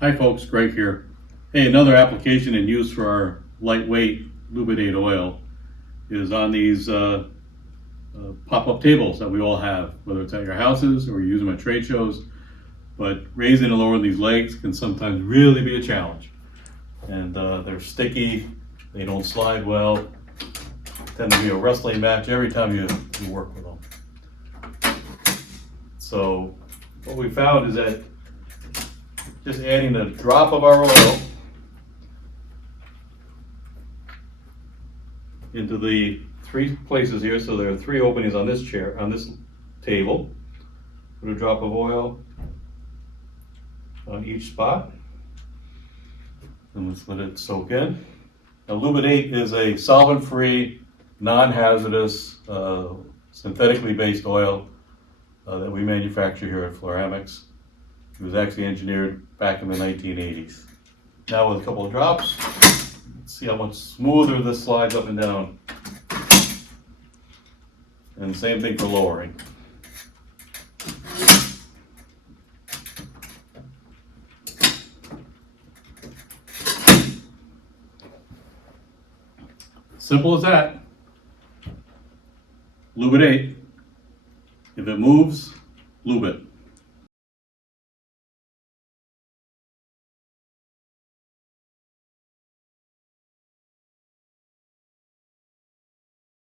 Hi folks, Greg here. Hey, another application and use for our lightweight Lubit-8 oil is on these pop-up tables that we all have, whether it's at your houses or you use them at trade shows. But raising and lowering these legs can sometimes really be a challenge. And they're sticky, they don't slide well, tend to be a wrestling match every time you work with them. So what we found is that just adding a drop of our oil into the three places here. So there are three openings on this chair, on this table. Put a drop of oil on each spot. And let's let it soak in. Now Lubit-8 is a solvent-free, non-hazardous, synthetically based oil that we manufacture here at Fluoramics. It was actually engineered back in the 1980s. Now with a couple of drops, let's see how much smoother this slides up and down. And same thing for lowering. Simple as that. Lubit-8. If it moves, lube it.